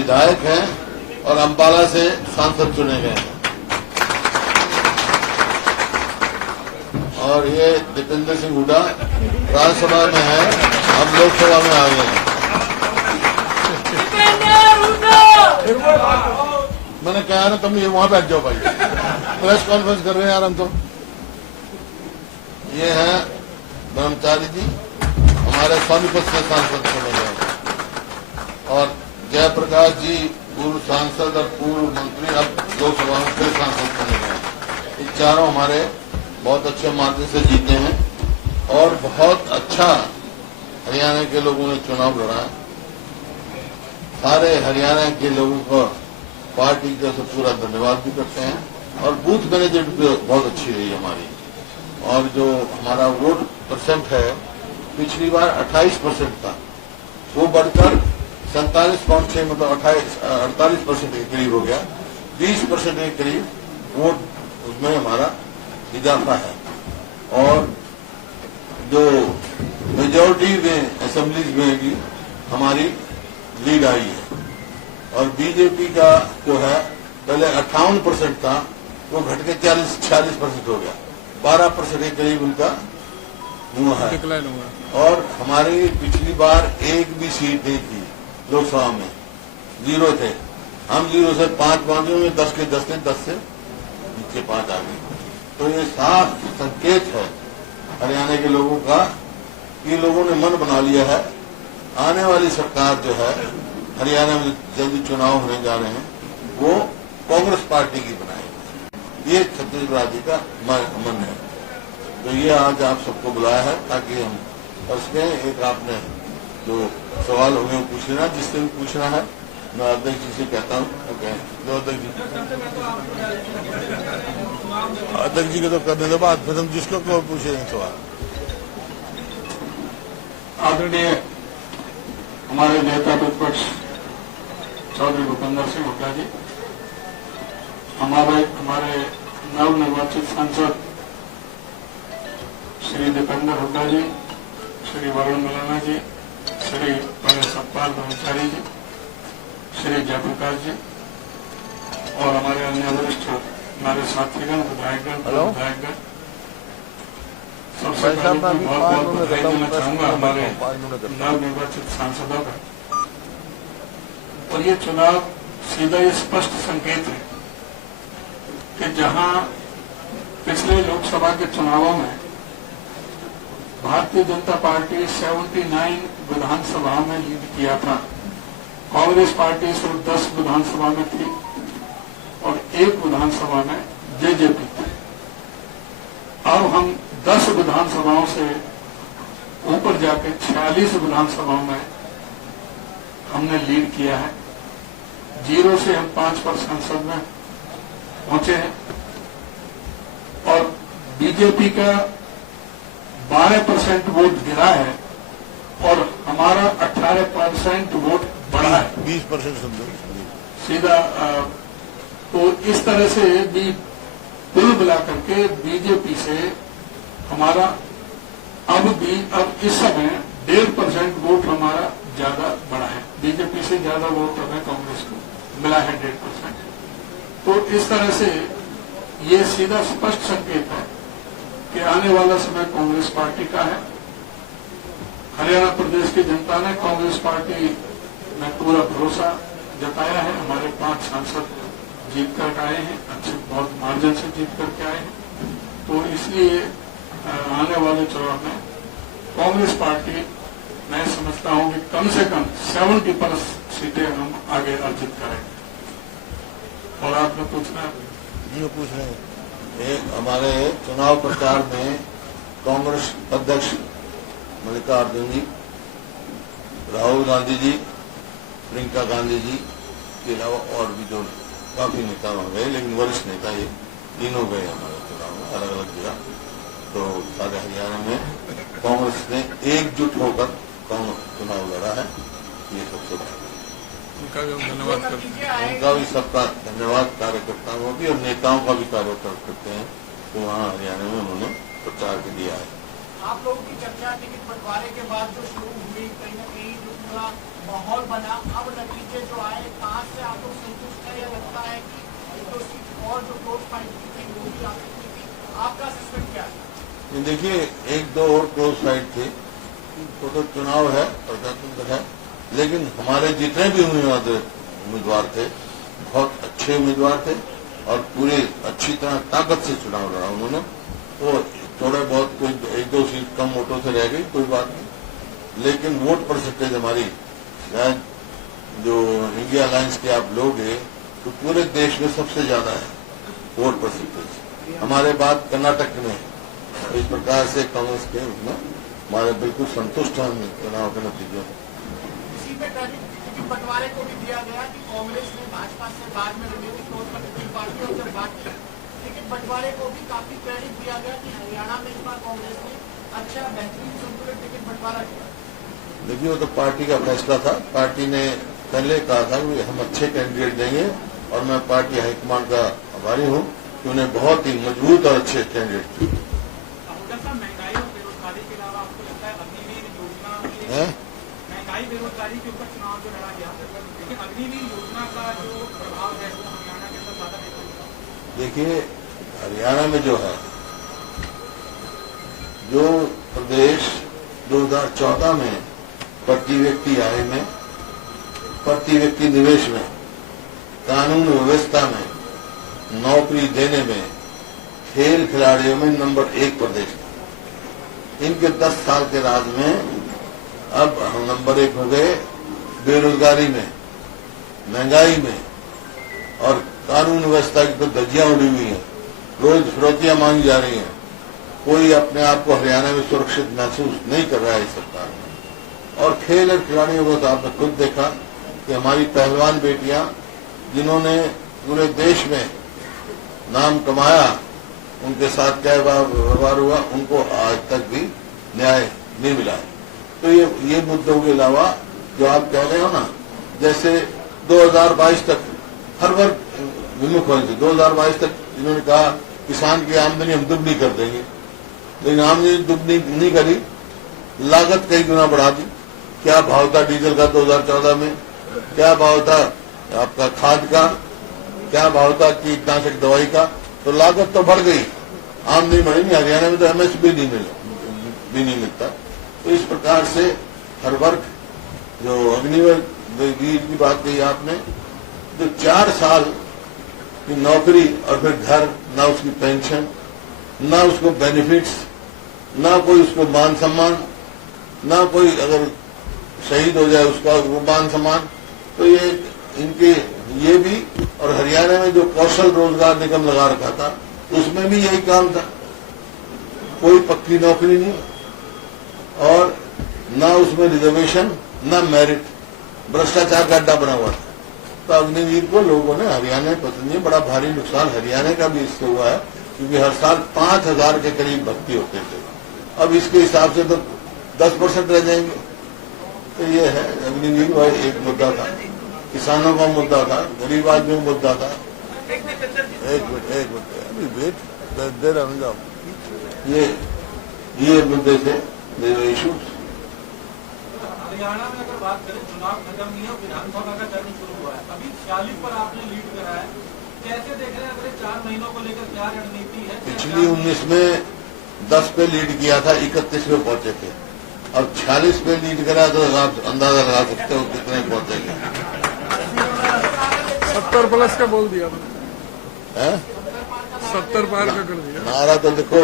विधायक हैं और अंबाला से सांसद चुने गए हैं। और ये दीपेंद्र सिंह हुड्डा राज्यसभा में है, अब लोकसभा में आ गए हैं। मैंने कहा ना तुम ये वहां बैठ जाओ भाई, प्रेस कॉन्फ्रेंस कर रहे हैं यार हम तो। ये है ब्रह्मचारी जी, हमारे सोनीपत से सांसद चुने गए, और जयप्रकाश जी पूर्व सांसद और पूर्व मंत्री अब लोकसभा में फिर सांसद चुने गए। ये चारों हमारे बहुत अच्छे मार्जिन से जीते हैं और बहुत अच्छा हरियाणा के लोगों ने चुनाव लड़ा है। सारे हरियाणा के लोगों को पार्टी की तरफ से पूरा धन्यवाद भी करते हैं, और बूथ मैनेजमेंट भी बहुत अच्छी रही हमारी। और जो हमारा वोट परसेंट है पिछली बार 28% था, वो बढ़कर 47.6 मतलब 48% के करीब हो गया। 20% के करीब वोट उसमें हमारा इजाफा है। और जो मेजोरिटी में असेंबलीज में भी हमारी लीड आई है। और बीजेपी का जो है पहले 58% था, वो घट के 46% हो गया। 12% के करीब उनका हुआ है। और हमारी पिछली बार एक भी सीट नहीं थी लोकसभा में, 0 थे। हम 0 से 5 पहुंचे हुए, 10 के 10 थे, 10 से नीचे 5 आ गए। तो ये साफ संकेत है हरियाणा के लोगों का कि लोगों ने मन बना लिया है, आने वाली सरकार जो है हरियाणा में जल्दी चुनाव होने जा रहे हैं, वो कांग्रेस पार्टी की बनाएगी। ये छत्तीसगढ़ राज्य का मन है। तो ये आज आप सबको बुलाया है ताकि हम उसके एक आपने जो सवाल होंगे वो पूछ लेना, जिससे भी पूछना है। मैं अध्यक्ष जी से कहता हूँ, ओके जो अध्यक्ष जी को तो करने दो बात, फिर हम जिसको को पूछेंगे सवाल। आदरणीय हमारे नेता प्रतिपक्ष चौधरी भूपेंद्र सिंह हुड्डा जी, हमारे नवनिर्वाचित सांसद श्री दीपेंद्र हुड्डा जी, श्री वरुण मलाना जी, श्री सतपाल ब्रह्मचारी जी, श्री जयप्रकाश जी और हमारे अन्य वरिष्ठ हमारे साथीगण विधायकगण सबसे पहले बहुत बहुत बधाई देना चाहूंगा हमारे नवनिर्वाचित सांसदों का। और ये चुनाव सीधा ये स्पष्ट संकेत है कि जहां पिछले लोकसभा के चुनावों में भारतीय जनता पार्टी 79 विधानसभा में लीड किया था, कांग्रेस पार्टी सिर्फ 10 विधानसभा में थी और 1 विधानसभा में जेजेपी थी। अब हम 10 विधानसभाओं से ऊपर जाके 46 विधानसभाओं में हमने लीड किया है। 0 से हम 5 पर संसद में पहुंचे हैं और बीजेपी का 12% वोट गिरा है और हमारा 18% वोट बढ़ा है, 20% समझो सीधा। तो इस तरह से भी कुल मिला करके बीजेपी से हमारा अब इस समय 1.5% वोट हमारा ज्यादा बढ़ा है। बीजेपी से ज्यादा वोट हमें कांग्रेस को मिला है 1.5%। तो इस तरह से ये सीधा स्पष्ट संकेत है कि आने वाला समय कांग्रेस पार्टी का है। हरियाणा प्रदेश की जनता ने कांग्रेस पार्टी में पूरा भरोसा जताया है। हमारे 5 सांसद जीत कर आए हैं, अच्छे बहुत मार्जिन से जीत करके आए हैं। तो इसलिए आने वाले चुनाव में कांग्रेस पार्टी मैं समझता हूं कि कम से कम 70% सीटें हम आगे अर्जित करेंगे। और आपने पूछना जी पूछ रहे हैं। हमारे चुनाव प्रचार में कांग्रेस अध्यक्ष मल्लिकार्जुन जी, राहुल गांधी जी, प्रियंका गांधी जी के अलावा और भी जो काफी नेता हो गए, लेकिन वरिष्ठ नेता ये तीनों गए हमारे चुनाव में अलग अलग जगह। तो सारे हरियाणा में कांग्रेस ने एकजुट होकर चुनाव लड़ा है, ये सबसे बड़ा। उनका भी हम धन्यवाद करते हैं। उनका भी सबका धन्यवाद, कार्यकर्ताओं का भी और नेताओं का भी कार्यकर्ता करते हैं। तो वहाँ हरियाणा में उन्होंने प्रचार के दिया है। आप लोगों की चर्चा टिकट बंटवारे के बाद जो शुरू हुई, कहीं न कहीं जो पूरा माहौल बना, अब नतीजे जो आए, कहाँ से आप लोग संतुष्ट है या लगता है कि एक दो सीट और जो क्लोज फाइट की थी वो भी आ सकती थी? आपका असेसमेंट क्या है? देखिए, एक दो और क्लोज फाइट थे, तो चुनाव है, प्रजातंत्र है, लेकिन हमारे जितने भी उम्मीदवार थे बहुत अच्छे उम्मीदवार थे और पूरे अच्छी तरह ताकत से चुनाव लड़ा उन्होंने। तो थोड़ा बहुत कोई एक दो सीट कम वोटों से रह गई, कोई बात नहीं, लेकिन वोट परसेंटेज हमारी शायद जो इंडिया अलायंस के आप लोग हैं तो पूरे देश में सबसे ज्यादा है वोट परसेंटेज, हमारे बाद कर्नाटक में। तो इस प्रकार से कांग्रेस के उसमें हमारे बिल्कुल संतुष्ट हैं चुनाव के नतीजों में। इसी पे टिकट बंटवारे को भी दिया गया कि कांग्रेस ने भाजपा से बाद में रणनीतिक तौर पर तीन पार्टियों से बात की, टिकट बंटवारे को भी काफी क्रेडिट दिया गया कि हरियाणा में इस बार कांग्रेस ने अच्छा बेहतरीन संतुलित टिकट बंटवारा किया। देखिए, वो तो पार्टी का फैसला था। पार्टी ने पहले कहा था कि हम अच्छे कैंडिडेट देंगे और मैं पार्टी हाईकमान का आभारी हूँ कि उन्हें बहुत ही मजबूत और अच्छे कैंडिडेट थे। महंगाई और बेरोजगारी के अलावा आपको लगता है अग्निवीर योजना, महंगाई बेरोजगारी के ऊपर चुनाव जो लड़ा गया, लेकिन अग्निवीर योजना का जो प्रभाव है वो हरियाणा के अंदर ज्यादा देखा गया? देखिए, हरियाणा में जो है, जो प्रदेश 2014 में प्रति व्यक्ति आय में, प्रति व्यक्ति निवेश में, कानून व्यवस्था में, नौकरी देने में, खेल खिलाड़ियों में नंबर 1 प्रदेश है। इनके 10 साल के राज में अब हम नंबर 1 हो गए बेरोजगारी में, महंगाई में, और कानून व्यवस्था की तो धज्जियां उड़ी हुई हैं, रोज फिरौतियां मांगी जा रही हैं। कोई अपने आप को हरियाणा में सुरक्षित महसूस नहीं कर रहा है इस सरकार में। और खेल और खिलाड़ियों को तो आपने खुद देखा कि हमारी पहलवान बेटियां जिन्होंने पूरे देश में नाम कमाया, उनके साथ क्या व्यवहार हुआ, उनको आज तक भी न्याय नहीं मिला है। तो ये मुद्दों के अलावा जो आप कह रहे हो ना, जैसे 2022 तक हर वर्ग विमुख होने से 2022 तक इन्होंने कहा किसान की आमदनी हम दुगनी कर देंगे, लेकिन आमदनी दुगनी नहीं करी, लागत कई गुना बढ़ा दी। क्या भाव था डीजल का 2014 में, क्या भाव था आपका खाद का, क्या भाव था कीटनाशक दवाई का, तो लागत तो बढ़ गई, आमदनी बढ़ी नहीं। हरियाणा में तो एमएसपी भी नहीं मिलता। तो इस प्रकार से हर वर्ग, जो अग्निवीर की बात कही आपने, जो 4 साल की नौकरी और फिर घर, ना उसकी पेंशन, ना उसको बेनिफिट्स, ना कोई उसको मान सम्मान, ना कोई अगर शहीद हो जाए उसका वो मान सम्मान, तो ये इनके ये भी। और हरियाणा में जो कौशल रोजगार निगम लगा रखा था उसमें भी यही काम था, कोई पक्की नौकरी नहीं और ना उसमें रिजर्वेशन, ना मेरिट, भ्रष्टाचार का अड्डा बना हुआ था। तो अग्निवीर को लोगों ने हरियाणा में पसंद नहीं, बड़ा भारी नुकसान हरियाणा का भी इससे हुआ है, क्योंकि हर साल 5000 के करीब भर्ती होते थे। अब इसके हिसाब से तो 10% रह जाएंगे। तो ये है अग्निवीर भाई, एक मुद्दा था, किसानों का मुद्दा था, गरीब आदमी का मुद्दा था। एक मिनट अभी वेट दे रहा हूँ। ये मुद्दे थे इशूज। हरियाणा में अगर बात करें, चुनाव खत्म नहीं है, विधानसभा का चरण शुरू हुआ है, अभी 46 पर आपने लीड करा है, कैसे देख रहे हैं अगले 4 महीनों को लेकर, क्या रणनीति है? पिछली 19 में 10 पे लीड किया था, 31 पे पहुंचे थे। अब 46 पे लीड करा तो आप अंदाजा लगा सकते हो कितने पहुंचेंगे। 70 प्लस का बोल दिया, 70 पार का कर दिया। नारा तो देखो,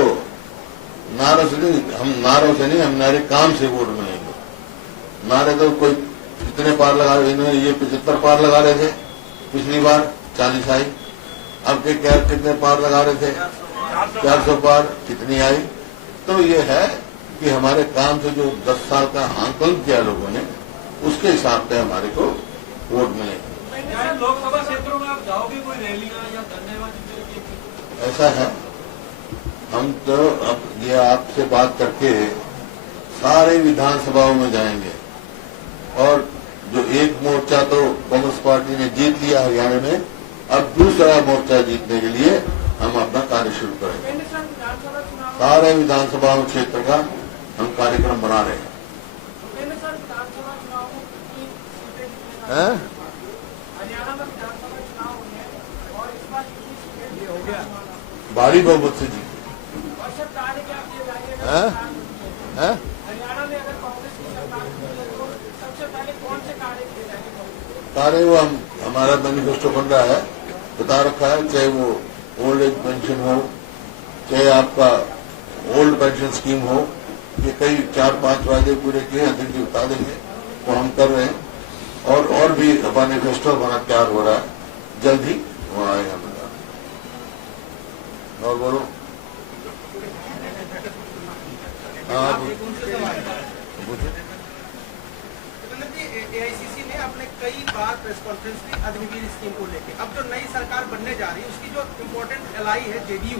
नारों से नहीं, हम नारों से नहीं, हम नारे काम से वोट मिलेंगे। नारे तो कोई कितने पार लगा रहे, इन्होंने ये 75 पार लगा रहे थे पिछली बार, 40 आई। अब के क्या कितने पार लगा रहे थे, 400 पार, कितनी आई। तो ये है कि हमारे काम से जो 10 साल का आंकलन किया लोगों ने, उसके हिसाब से हमारे को वोट मिले। लोकसभा क्षेत्रों में आप जाओगे, कोई रैलियां या धन्यवाद? ऐसा है, हम तो अब ये आपसे बात करके सारे विधानसभाओं में जाएंगे, और जो एक मोर्चा तो कांग्रेस पार्टी ने जीत लिया हरियाणा में, अब दूसरा मोर्चा जीतने के लिए हम अपना कार्य शुरू करेंगे। सारे विधानसभा क्षेत्र का हम कार्यक्रम बना रहे हैं। हैं? हरियाणा में विधानसभा चुनाव हुए हैं और इस बार कितनी सीटें हो गया भारी बहुमत से जीते और सब कार्य क्या किए जाएंगे हैं? हैं? हरियाणा में अगर कांग्रेस की सरकार बनती है तो सबसे पहले कौन से कार्य किए जाएंगे? कार्य वो हमारा मैनिफेस्टो बन रहा है, बता रखा है, चाहे वो ओल्ड एज पेंशन हो, चाहे आपका ओल्ड पेंशन स्कीम हो, ये कई 4-5 वादे पूरे किए हैं, अध्यक्ष जी बता देंगे, वो हम कर रहे हैं। और भी मैनिफेस्टो हमारा तैयार हो रहा है, जल्द ही वहाँ आएगा बता। और बोलो आप पूछो। एआईसीसी ने अपने कई बार प्रेस कॉन्फ्रेंस की अग्निवीर स्कीम को लेके, अब जो नई सरकार बनने जा रही है उसकी जो इम्पोर्टेंट एलाई है जेडीयू,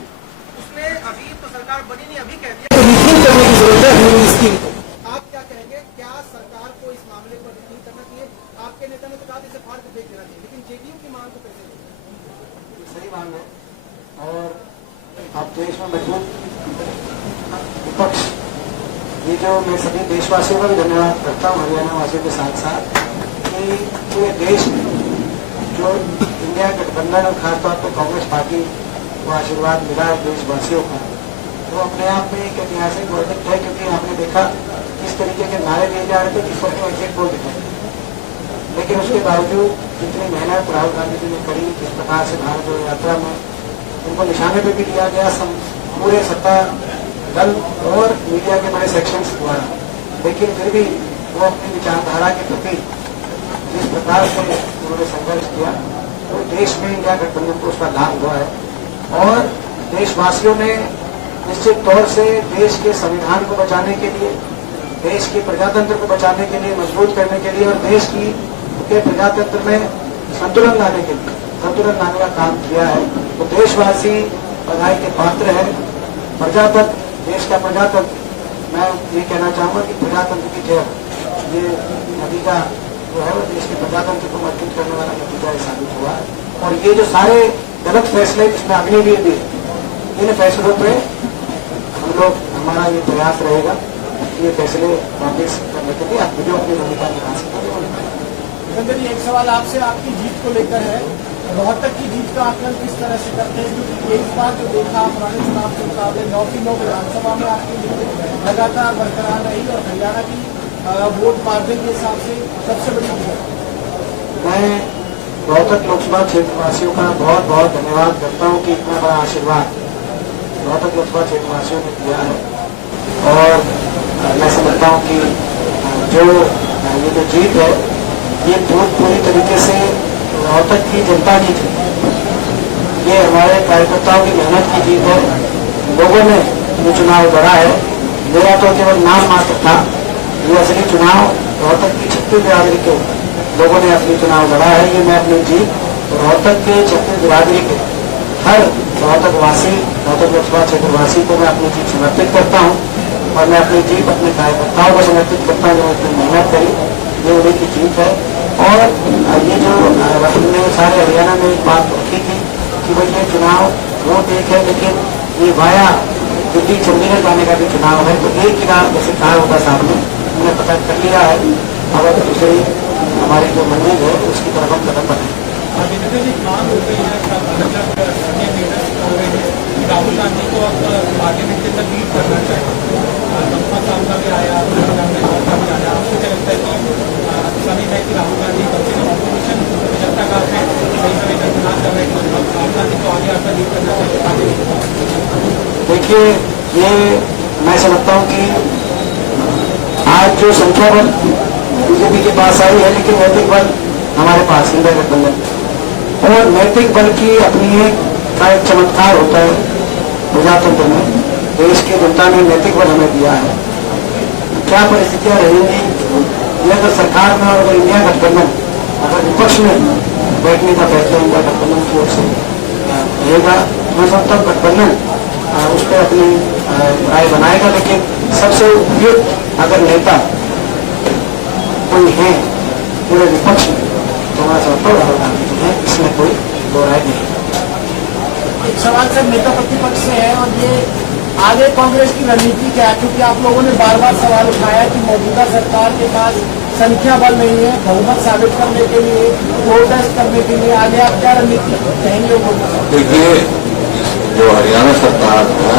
उसने अभी तो सरकार बनी नहीं, अभी कह दिया रिव्यू करने की जरूरत है अग्निवीर स्कीम को। आप क्या कहेंगे, क्या सरकार को इस मामले पर रिव्यू करना चाहिए? आपके नेता ने तो कहा इसे फाड़ के फेंक देना चाहिए, लेकिन जेडीयू की मांग को कैसे देखें? सही मांग है और आप देश में मजबूत विपक्ष, ये जो मैं सभी देशवासियों का भी धन्यवाद करता हूँ, हरियाणा वासियों के साथ साथ, कि पूरे देश में जो इंडिया गठबंधन और खासतौर पर कांग्रेस पार्टी को आशीर्वाद मिला है देशवासियों का, वो अपने आप में एक ऐतिहासिक वर्डिक्ट है। क्योंकि आपने देखा किस तरीके के नारे दिए जा रहे थे, किस वक्त एग्जिट पोल दिखाई, लेकिन उसके बावजूद जितनी मेहनत राहुल गांधी जी ने करी, किस प्रकार से भारत जोड़ो यात्रा में उनको निशाने पे भी लिया गया पूरे सत्ता दल और मीडिया के बड़े सेक्शंस द्वारा, लेकिन फिर भी वो अपनी विचारधारा के प्रति जिस प्रकार से उन्होंने संघर्ष किया, तो देश में इंडिया गठबंधन को उसका लाभ हुआ है। और देशवासियों ने निश्चित तौर से देश के संविधान को बचाने के लिए, देश के प्रजातंत्र को बचाने के लिए, मजबूत करने के लिए और देश के प्रजातंत्र में संतुलन लाने के लिए, संतुलन लाने का काम किया है। तो देशवासी बधाई के पात्र है। प्रजातंत्र, देश का प्रजातंत्र, मैं ये कहना चाहूंगा कि प्रजातंत्र की जय, ये नतीजा जो है वो देश के प्रजातंत्र को मजबूत करने वाला नतीजा साबित हुआ है। और ये जो सारे गलत फैसले जिसमें अग्निवीर भी, इन फैसलों पे हम लोग, हमारा ये प्रयास रहेगा कि ये फैसले वापिस करने के लिए आप जो अपनी भूमिका निभा सकें। एक सवाल आपसे आपकी जीत को लेकर है, रोहतक की जीत का आकलन किस तरह से करते हैं? क्योंकि एक बार जो देखा पुराने चुनाव के मुकाबले 9 की 9 विधानसभा में आपकी जीत लगातार बरकरार रही और हरियाणा की वोट मार्जिन के हिसाब से सबसे बड़ी जीत। मैं रोहतक लोकसभा क्षेत्रवासियों का बहुत बहुत धन्यवाद करता हूं कि इतना बड़ा आशीर्वाद रोहतक लोकसभा क्षेत्रवासियों ने दिया है। और मैं समझता हूं कि जो ये जो जीत है ये पूरी तरीके से रोहतक की जनता की थी, ये हमारे कार्यकर्ताओं की मेहनत की जीत है। लोगों ने ये चुनाव लड़ा है, मेरा तो केवल नाम मात्र था, ये असली चुनाव रोहतक की 36 बिरादरी के लोगों ने अपनी चुनाव लड़ा है। ये मैं अपनी जीत रोहतक के 36 बिरादरी के हर रोहतक वासी, रोहतक लोकसभा क्षेत्रवासी को मैं अपनी जीत समर्पित करता हूँ और मैं अपनी जीत अपने कार्यकर्ताओं को समर्पित करता हूँ जो इतनी मेहनत करी, ये उन्हीं की जीत है। और ये जो हमने सारे हरियाणा में एक बात रखी थी कि भाई ये चुनाव वोट एक है, लेकिन ये वाया दिल्ली चंडीगढ़ जाने का भी चुनाव है, तो एक चुनाव जैसे कहा होगा साहब ने, हमने पता कर लिया है। और दूसरी हमारी जो मंजिल है उसकी तरफ हम कदम बढ़ाएं। मांग हो गई है, राहुल गांधी को अब पार्लियामेंट के अंदर लीड करना चाहिए, लंबा साल का भी आया, आपको क्या लगता है कि समय है कि राहुल गांधी कम से कम ऑपोजिशन जनता का है सही समय का चुनाव कर रहे हैं, राहुल गांधी को आगे आकर लीड करना चाहिए? देखिए, ये मैं समझता हूँ कि आज जो संख्या बल बीजेपी के पास आई है, लेकिन नैतिक बल हमारे पास इंडिया गठबंधन, और नैतिक बल की अपनी एक चमत्कार होता है प्रजातंत्र में। देश की जनता ने नैतिक बल हमें दिया है। क्या परिस्थितियां रहेंगी ये अगर सरकार में और अगर इंडिया गठबंधन अगर विपक्ष में बैठने का फैसला इंडिया गठबंधन की ओर से रहेगा, मैं समझता हूँ गठबंधन उस पर अपनी राय बनाएगा। लेकिन सबसे उपयुक्त अगर नेता कोई है पूरे विपक्ष में तो मैं समझता हूँ राहुल गांधी जी है, इसमें कोई दो राय नहीं। एक सवाल सर नेता प्रतिपक्ष से है और ये आगे कांग्रेस की रणनीति क्या है? क्योंकि आप लोगों ने बार बार सवाल उठाया कि मौजूदा सरकार के पास संख्या बल नहीं है, बहुमत साबित करने के लिए, प्रोटेस्ट करने के लिए आगे आप क्या रणनीति कहेंगे लोगों को? देखिए, जो हरियाणा सरकार है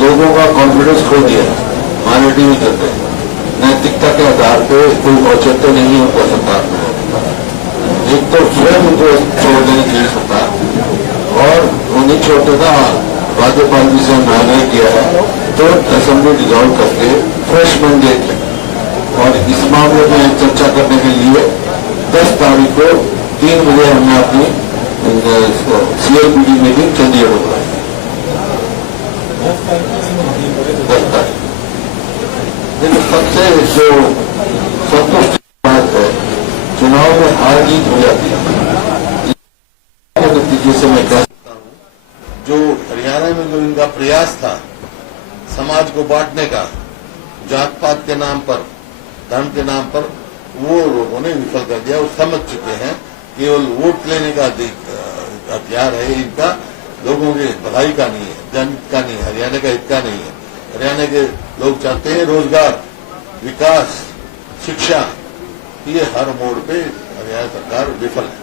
लोगों का कॉन्फिडेंस खो दिया, माइनॉरिटी में चलते हैं, नैतिकता के आधार पे कोई औचित्य नहीं है उनका सरकार में। एक तो स्वयं उनको छोड़ देनी चाहिए सरकार, और वो नहीं छोड़ते था। राज्यपाल जी से हमने आग्रह किया है तो असेंबली डिजॉल्व करके फ्रेश मैंडेट लें, और इस मामले में चर्चा करने के लिए 10 तारीख को 3 बजे हमने अपनी CLPD मीटिंग चंडीगढ़ में बुलाई। 10 तारीख। लेकिन सबसे जो संतुष्ट बात है, चुनाव में हार जीत हो जाती है। नतीजे से मैं कह सकता हूँ, जो हरियाणा में जो इनका प्रयास था समाज को बांटने का, जात पात के नाम पर, धर्म के नाम पर, वो लोगों ने विफल कर दिया। वो समझ चुके हैं केवल वोट लेने का हथियार है इनका, लोगों के भलाई का नहीं है, जनहित का नहीं है, हरियाणा का हित का नहीं है। हरियाणा के लोग चाहते हैं रोजगार, विकास, शिक्षा। ये हर मोड़ पे हरियाणा सरकार विफल है।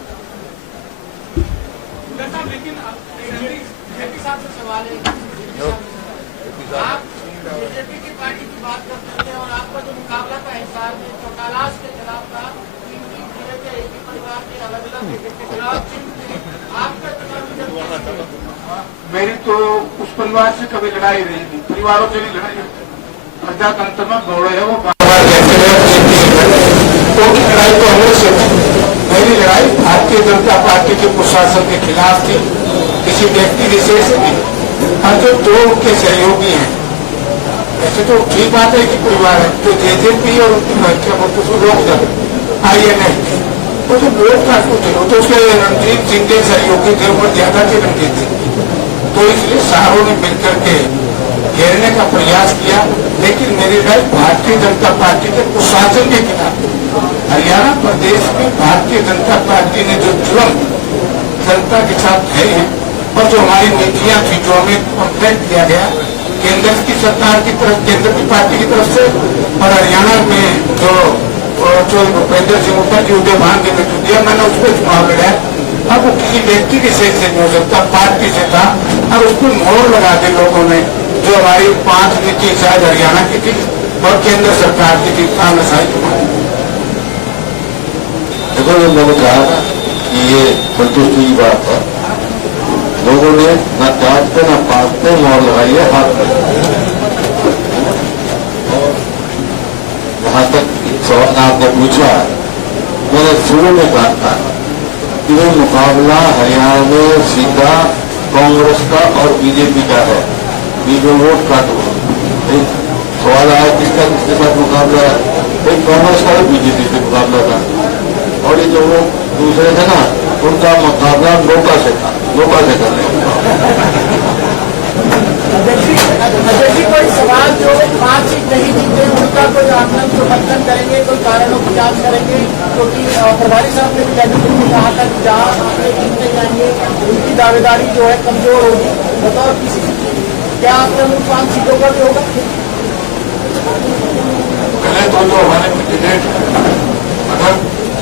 लेकिन जेपी साहब से सवाल है, आप बीजेपी की पार्टी की बात करते हैं और आपका जो मुकाबला था हिसार में चौटालाश के खिलाफ था, एक ही परिवार के अलग अलग के खिलाफ, आपका मेरी तो उस परिवार से कभी लड़ाई रही नहीं, परिवारों से नहीं लड़ाई, प्रजातंत्र में गौरव है वो लड़ाई तो हमसे मेरी लड़ाई भारतीय जनता पार्टी के प्रशासन के खिलाफ थी, किसी व्यक्ति विशेष से नहीं। और जो 2 उनके सहयोगी हैं, ऐसे तो ठीक बात है कि परिवार है, जो जेजेपी और क्या बोलते उसको लोग INF, वो जो वोट का कुछ तो उसके रणजीत सिंह के सहयोगी थे, ऊपर ज्यादा के रणजीत सिंह, तो इसलिए सारों ने मिलकर के घेरने का प्रयास किया। लेकिन मेरी राय भारतीय जनता पार्टी के कुशासन के खिलाफ, हरियाणा प्रदेश में भारतीय जनता पार्टी ने जो जुर्म जनता के साथ है और जो हमारी नीतियां थी, जो हमें कॉन्ट्रैक्ट दिया गया केंद्र की सरकार की तरफ, केंद्र की पार्टी की तरफ से, और हरियाणा में जो भूपेंद्र सिंह हुड्डा जी उदयभान के नेतृत्व दिया, मैंने उस पर चुनाव लड़ा। अब वो किसी व्यक्ति विशेष से नहीं हो सकता, पार्टी से था, और उस पर मोहर लगा दी लोगों ने, जो हमारी 5 नीति शायद हरियाणा की थी और केंद्र सरकार की थी, तानाशाही चुनाव। देखो, मैंने कहा ना कि ये संतुष्टि की बात है, लोगों ने न जात पे न पात पे मोहर लगाई है, हाथ पे। जहां तक सवाल आपने पूछा, मैंने शुरू में कहा था कि वो मुकाबला हरियाणा में सीधा कांग्रेस का और बीजेपी का है। ये जो वोट का तो सवाल आया किसका किसके साथ मुकाबला है, एक कांग्रेस का और बीजेपी से मुकाबला था, और ये जो वो दूसरे थे ना, उनका मुकाबला नौका से था, नौका से कर रहे। कोई सवाल जो 5 सीट नहीं जीते उनका कोई आकलन समर्थन करेंगे, कोई कारणों की जांच करेंगे, क्योंकि प्रभारी साहब ने भी कैबिनेट में कहा था कि जहाँ आंकड़े जीतने जाएंगे उनकी दावेदारी जो है कमजोर होगी, बतौर किसी क्या आकलन उन 5 सीटों का भी होगा? पहले तो जो हमारे कैंडिडेट, अगर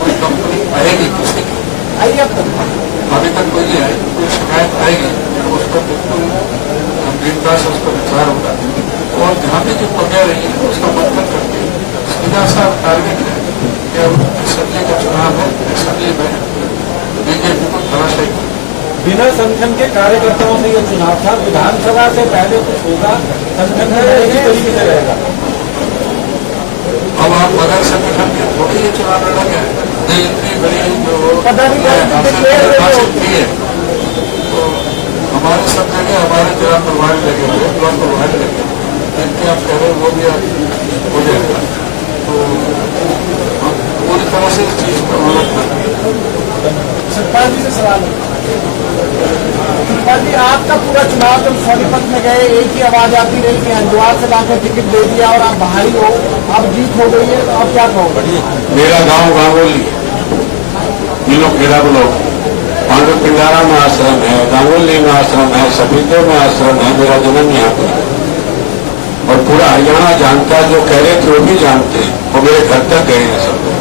कोई कंपनी आएगी किसी की, आइए अब तक अभी तक कोई नहीं आई, कोई शिकायत आएगी तो उसका बिल्कुल गंभीरता से उस पर विचार होगा, और जहाँ भी जो पकड़ रही है उसका मंथन करके सीधा सा टारगेट है कि अब असेंबली का चुनाव है, असेंबली में बीजेपी को धराशायी। बिना संगठन के कार्यकर्ताओं से यह चुनाव था, विधानसभा से पहले कुछ होगा, संगठन तरीके से रहेगा। अब आप बगैर संगठन के थोड़ी ये चुनाव लड़ा गया है, इतनी बड़ी जो थी है, तो हमारे सब जगह हमारे जिला प्रभारी लगे हुए, ब्लॉक प्रभारी लगे हुए, जिनके आप कह रहे हो वो भी हो जाएगा। तो हम पूरी तरह से इस चीज को मदद करेंगे। सरकार जी से सवाल है, सरकार जी आपका पूरा चुनाव जब सोनीपत में गए एक ही आवाज आती रही कि हरिद्वार से लाकर टिकट दे दिया और आप बाहरी हो, अब जीत हो गई है, तो आप क्या कहोगे? मेरा गांव गांगोली, जिलो खेड़ा ब्लॉक, पांडव पिंडारा में आश्रम है, गांगोली में आश्रम है, सफीदों में आश्रम है, मेरा जन्म यहाँ पर। और पूरा हरियाणा जानता है, जो कह रहे थे वो भी जानते हैं, और मेरे घर तक गए हैं सब लोग।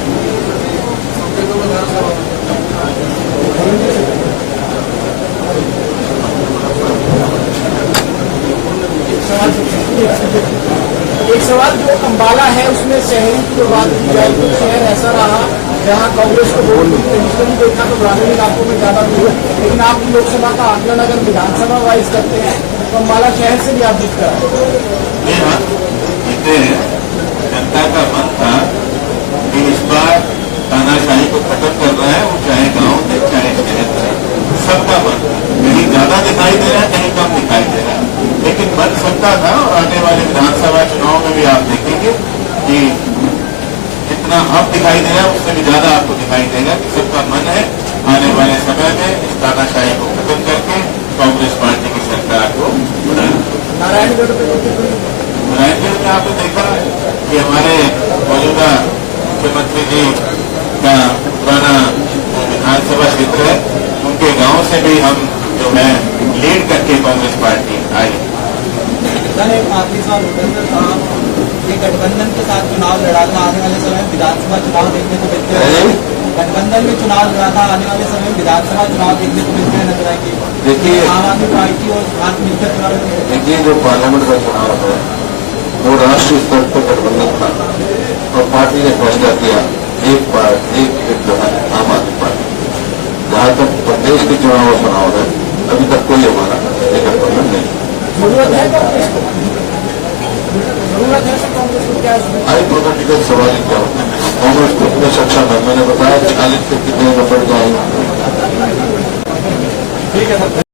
एक सवाल जो अम्बाला है उसमें शहरी की जो बात की जाए तो शहर ऐसा रहा जहां कांग्रेस को वोट ट्रेडिशनली देखा तो ग्रामीण इलाकों में ज्यादा मिले, लेकिन आप लोकसभा का आकलन अगर विधानसभा वाइज करते हैं तो अम्बाला शहर से भी आप जीत कर जीते हैं। जनता का मन था कि इस बार तानाशाही को खत्म कर रहा है, वो चाहे गांव थे चाहे शहर थे, सबका मन था। कहीं ज्यादा दिखाई दे रहा है, कहीं कम दिखाई दे रहा है, लेकिन मन सबका था। और आने वाले विधानसभा चुनाव में भी आप देखेंगे कि जितना अब दिखाई दे रहा है उससे भी ज्यादा आपको दिखाई देगा कि सबका मन है आने वाले समय में इस तानाशाही को खत्म करके कांग्रेस पार्टी की सरकार को बनाना। नारायणगढ़ में आपने देखा कि हमारे मौजूदा मुख्यमंत्री जी का पुराना विधानसभा क्षेत्र है, उनके गांव से भी हम जो है लीड करके कांग्रेस पार्टी आई। आखिरी सवाल ये गठबंधन के साथ चुनाव लड़ा था, आने वाले समय में विधानसभा चुनाव देखने को मिलते हैं। गठबंधन में चुनाव लड़ा था, आने वाले समय में विधानसभा चुनाव देखने को मिलते हैं नजर आएगी। देखिए, आम आदमी पार्टी और आप मिलकर चुनाव, देखिए जो पार्लियामेंट का चुनाव है वो राष्ट्रीय स्तर पर गठबंधन था, और पार्टी ने फैसला किया एक टिकट जो है आम आदमी पार्टी। जहां तक प्रदेश के चुनाव का चुनाव है, अभी तक कोई हमारा गठबंधन नहीं। जरूरत है कांग्रेस को, जरूरत है कांग्रेस को क्या आई टिकट सवाल ही क्या होता है। कांग्रेस को इतना सक्षम है, मैंने बताया 40 से कितने नंबर जाएंगे। ठीक है सर।